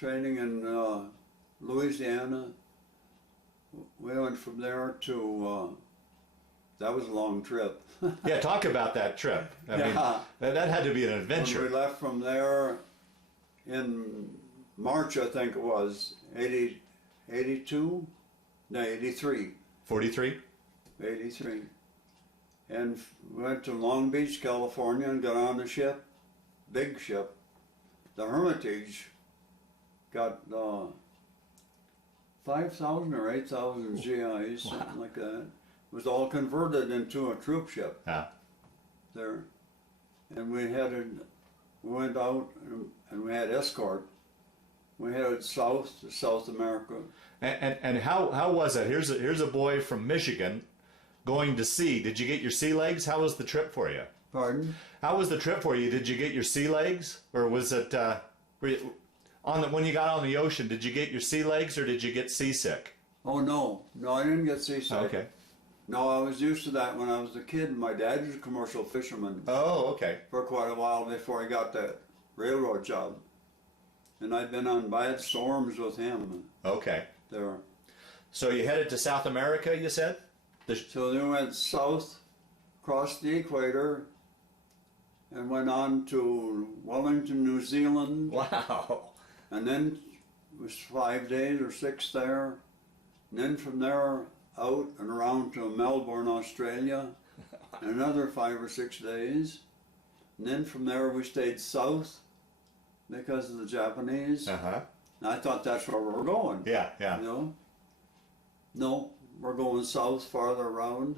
training in Louisiana. We went from there to, that was a long trip. Yeah, talk about that trip. I mean, that had to be an adventure. When we left from there in March, I think it was, 82? No, 83. 43? 83. And went to Long Beach, California, and got on the ship, big ship. The Hermitage got 5,000 or 8,000 GIs, something like that. It was all converted into a troop ship there. And we went out and we had escort. We headed south to South America. And how was it? Here's a boy from Michigan going to sea. Did you get your sea legs? How was the trip for you? Pardon? How was the trip for you? Did you get your sea legs, or was it when you got on the ocean? Did you get your sea legs, or did you get seasick? Oh no, I didn't get seasick. Okay. No, I was used to that when I was a kid. My dad was a commercial fisherman. Oh, okay. For quite a while before he got that railroad job, and I'd been on bad storms with him. Okay. There. So you headed to South America, you said? So then we went south, crossed the equator, and went on to Wellington, New Zealand. Wow. And then it was 5 days or 6 there. And then from there out and around to Melbourne, Australia. Another 5 or 6 days. And then from there we stayed south because of the Japanese. Uh-huh. And I thought that's where we were going. Yeah, yeah. You know? No, we're going south farther around.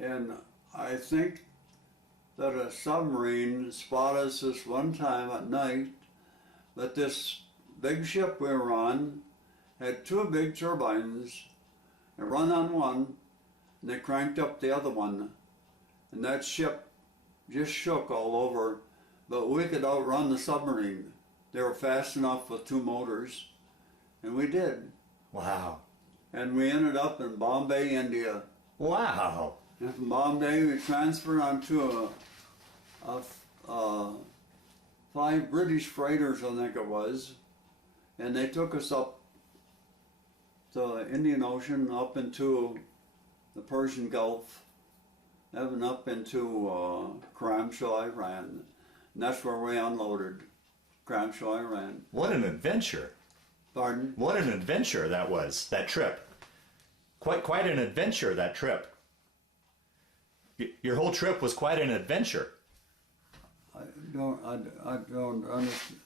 And I think that a submarine spotted us this one time at night, but this big ship we were on had 2 big turbines. They run on one, and they cranked up the other one. And that ship just shook all over, but we could outrun the submarine. They were fast enough with 2 motors, and we did. Wow. And we ended up in Bombay, India. Wow. And from Bombay we transferred onto a 5 British freighters, I think it was, and they took us up the Indian Ocean, up into the Persian Gulf, and up into Karamshal, Iran. And that's where we unloaded, Karamshal, Iran. What an adventure. Pardon? What an adventure that was, that trip. Quite an adventure, that trip. Your whole trip was quite an adventure. I don't understand.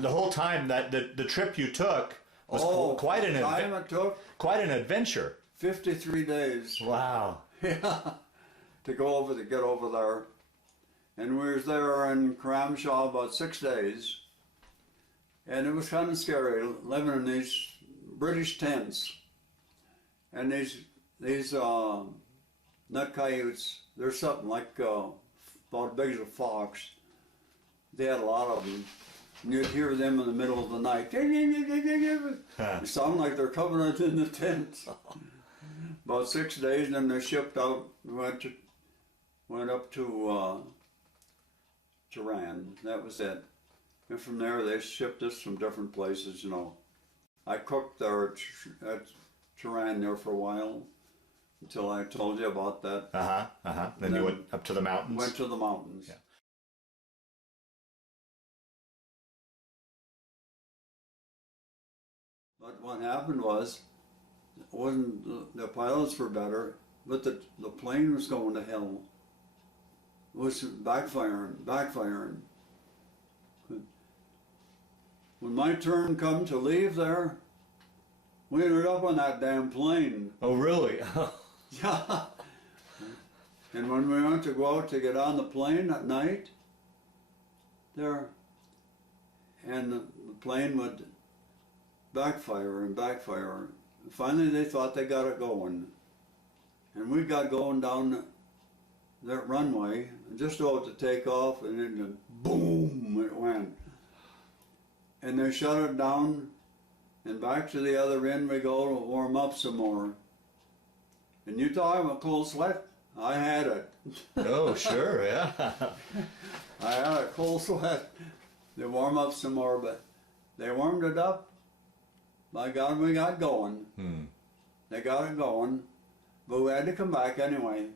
The whole time that the trip you took was quite an time it took quite an adventure. 53 days. Wow. Yeah, to get over there. And we was there in Karamshal about 6 days. And it was kind of scary living in these British tents. And these nut coyotes, they're something like about as big as a fox. They had a lot of them. And you'd hear them in the middle of the night. They sound like they're coming out in the tent. About 6 days, and then they shipped out, went up to Tehran. That was it. And from there, they shipped us from different places, you know. I cooked there at Tehran there for a while, until I told you about that. Then you went up to the mountains? Went to the mountains. Yeah. But what happened was, the pilots were better, but the plane was going to hell. It was backfiring. When my turn come to leave there, we ended up on that damn plane. Oh, really? Yeah. And when we went to go out to get on the plane at night, and the plane would backfire and backfire. Finally, they thought they got it going. And we got going down that runway, just about to take off, and then boom, it went. And they shut it down, and back to the other end we go to warm up some more. And you talking about cold sweat? I had it. Oh, sure, yeah. I had a cold sweat. They warm up some more, but They warmed it up. By God, we got going. They got it going, but we had to come back anyway.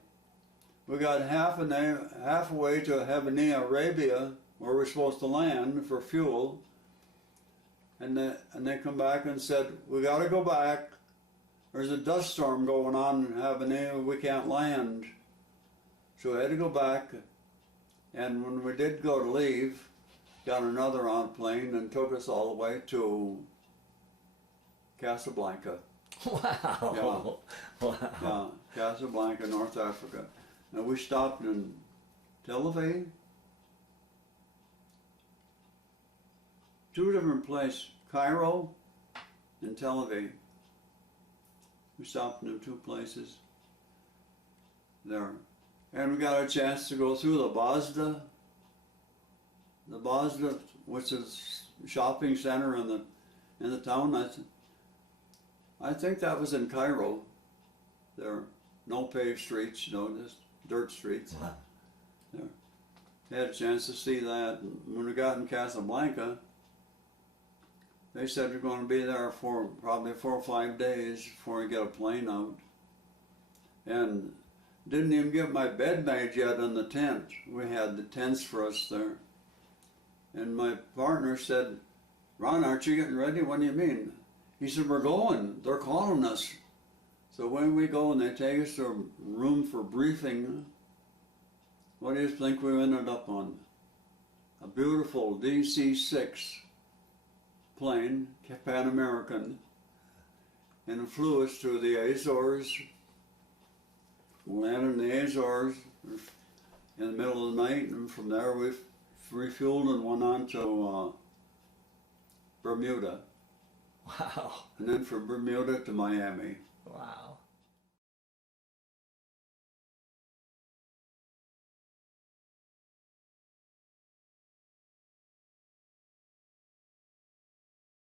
We got halfway to Habbaniyah, Arabia, where we're supposed to land for fuel, and they come back and said, we got to go back. There's a dust storm going on in Habbaniyah. We can't land. So we had to go back, and when we did go to leave, got another on plane and took us all the way to Casablanca. Wow. Yeah. Wow. Yeah, Casablanca, North Africa. And we stopped in Tel Aviv. Two different places, Cairo and Tel Aviv. We stopped in two places there. And we got a chance to go through the Basda, which is a shopping center in the town. I think that was in Cairo. There are no paved streets, just dirt streets. Wow. There. I had a chance to see that. And when we got in Casablanca, they said you're going to be there for probably 4 or 5 days before you get a plane out. And didn't even get my bed made yet in the tent. We had the tents for us there. And my partner said, Ron, aren't you getting ready? What do you mean? He said, we're going. They're calling us. So when we go and they take us to a room for briefing, what do you think we ended up on? A beautiful DC-6 plane, Pan American, and it flew us to the Azores. We landed in the Azores in the middle of the night, and from there we refueled and went on to Bermuda. Wow. And then from Bermuda to Miami. Wow.